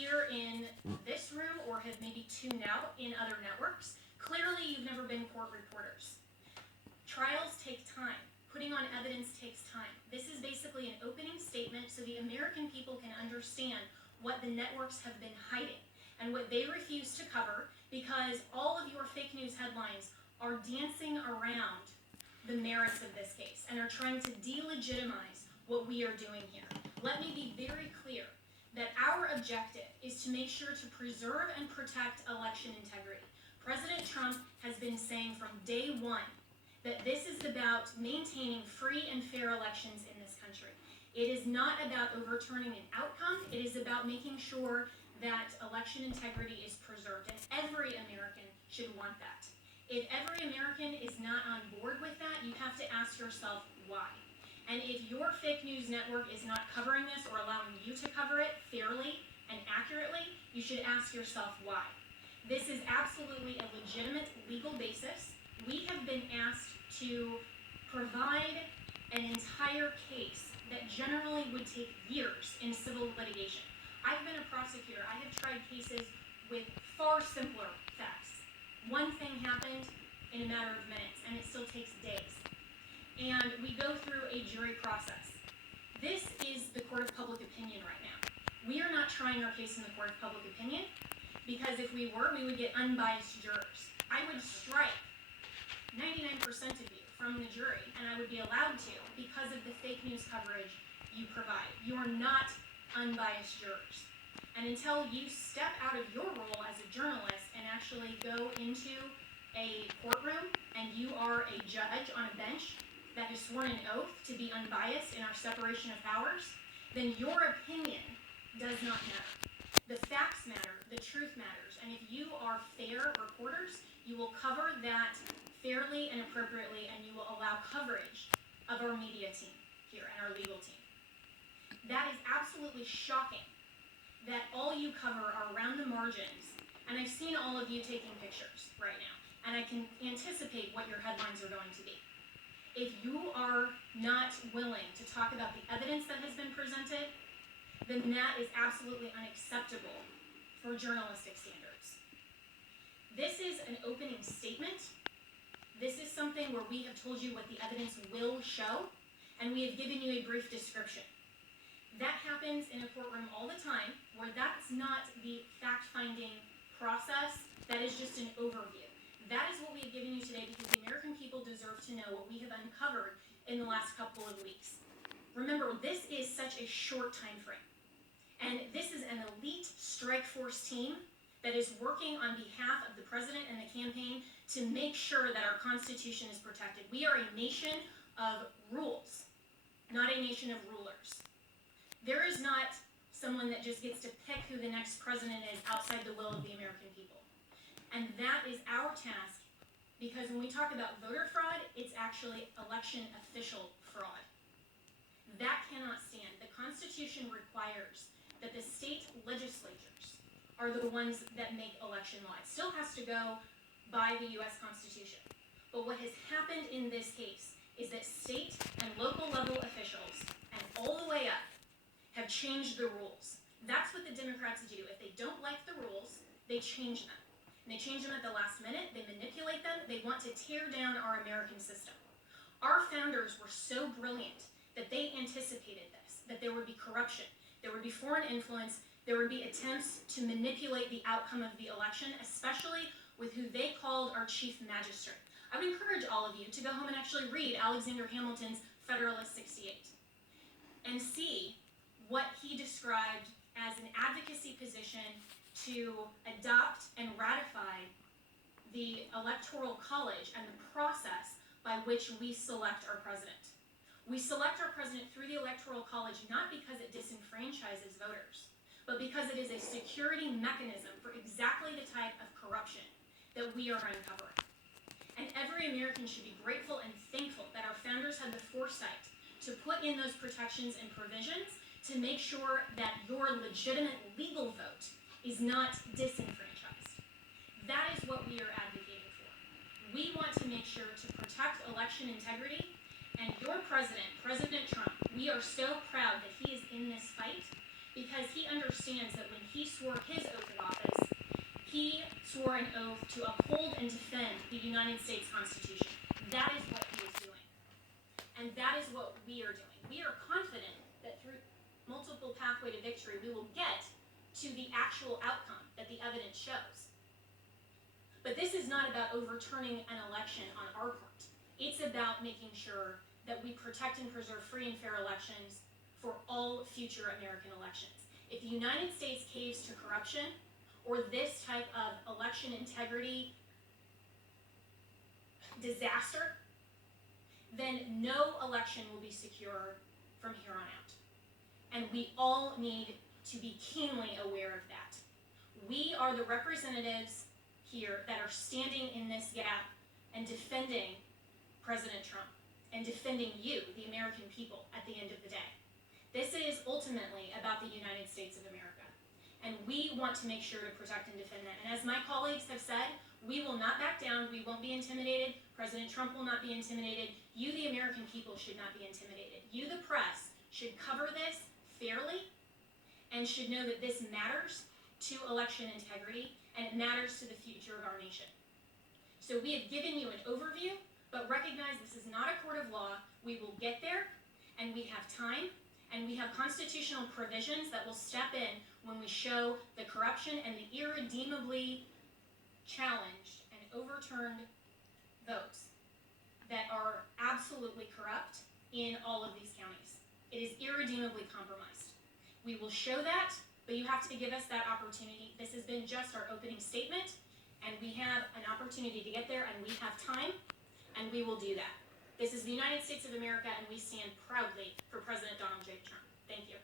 here in this room or have maybe tuned out in other networks, clearly you've never been court reporters. Trials take time. Putting on evidence takes time. This is basically an opening statement so the American people can understand what the networks have been hiding and what they refuse to cover, because all of your fake news headlines are dancing around the merits of this case and are trying to delegitimize what we are doing here. Let me be very clear that our objective is to make sure to preserve and protect election integrity. President Trump has been saying from day one that this is about maintaining free and fair elections in this country. It is not about overturning an outcome. It is about making sure that election integrity is preserved, and every American should want that. If every American is not on board with that, you have to ask yourself why. And if your fake news network is not covering this or allowing you to cover it fairly and accurately, you should ask yourself why. This is absolutely a legitimate legal basis. We have been asked to provide an entire case that generally would take years in civil litigation. I've been a prosecutor. I have tried cases with far simpler facts. One thing happened in a matter of minutes, and it still takes days. And we go through a jury process. This is the court of public opinion right now. We are not trying our case in the court of public opinion, because if we were, we would get unbiased jurors. I would strike 99% of you from the jury, and I would be allowed to because of the fake news coverage you provide. You are not unbiased jurors. And until you step out of your role as a journalist and actually go into a courtroom and you are a judge on a bench that has sworn an oath to be unbiased in our separation of powers, then your opinion does not matter. The facts matter, the truth matters, and if you are fair reporters, you will cover that fairly and appropriately, and you will allow coverage of our media team here and our legal team. That is absolutely shocking that all you cover are around the margins, and I've seen all of you taking pictures right now, and I can anticipate what your headlines are going to be. If you are not willing to talk about the evidence that has been presented, then that is absolutely unacceptable for journalistic standards. This is an opening statement. This is something where we have told you what the evidence will show, and we have given you a brief description. That happens in a courtroom all the time, where that's not the fact-finding process, that is just an overview. That is what we have given you today, because the American people deserve to know what we have uncovered in the last couple of weeks. Remember, this is such a short time frame, and this is an elite strike force team that is working on behalf of the president and the campaign to make sure that our Constitution is protected. We are a nation of rules, not a nation of rulers. There is not someone that just gets to pick who the next president is outside the will of the American people. And that is our task, because when we talk about voter fraud, it's actually election official fraud. That cannot stand. The Constitution requires that the state legislatures are the ones that make election law. It still has to go by the U.S. Constitution. But what has happened in this case is that state and local level officials, and all the way up, have changed the rules. That's what the Democrats do. If they don't like the rules, they change them. And they change them at the last minute, they manipulate them, they want to tear down our American system. Our founders were so brilliant that they anticipated this, that there would be corruption, there would be foreign influence, there would be attempts to manipulate the outcome of the election, especially with who they called our chief magistrate. I would encourage all of you to go home and actually read Alexander Hamilton's Federalist 68 and see what he described as an advocacy position to adopt and ratify the Electoral College and the process by which we select our president. We select our president through the Electoral College not because it disenfranchises voters, but because it is a security mechanism for exactly the type of corruption that we are uncovering. And every American should be grateful and thankful that our founders had the foresight to put in those protections and provisions to make sure that your legitimate legal vote is not disenfranchised. That is what we are advocating for. We want to make sure to protect election integrity, and your president, President Trump, we are so proud that he is in this fight, because he understands that when he swore swore his oath of office, he swore an oath to uphold and defend the United States Constitution. That is what he is doing. And that is what we are doing. We are confident that through multiple pathway to victory, we will get to the actual outcome that the evidence shows. But this is not about overturning an election on our part. It's about making sure that we protect and preserve free and fair elections for all future American elections. If the United States caves to corruption or this type of election integrity disaster, then no election will be secure from here on out. And we all need to be keenly aware of that. We are the representatives here that are standing in this gap and defending President Trump and defending you, the American people, at the end of the day. This is ultimately about the United States of America. And we want to make sure to protect and defend that. And as my colleagues have said, we will not back down. We won't be intimidated. President Trump will not be intimidated. You, the American people, should not be intimidated. You, the press, should cover this fairly and should know that this matters to election integrity and it matters to the future of our nation. So we have given you an overview, but recognize this is not a court of law. We will get there, and we have time, and we have constitutional provisions that will step in when we show the corruption and the irredeemably challenged and overturned votes that are absolutely corrupt in all of these counties. It is irredeemably compromised. We will show that, but you have to give us that opportunity. This has been just our opening statement, and we have an opportunity to get there, and we have time, and we will do that. This is the United States of America, and we stand proudly for President Donald J. Trump. Thank you.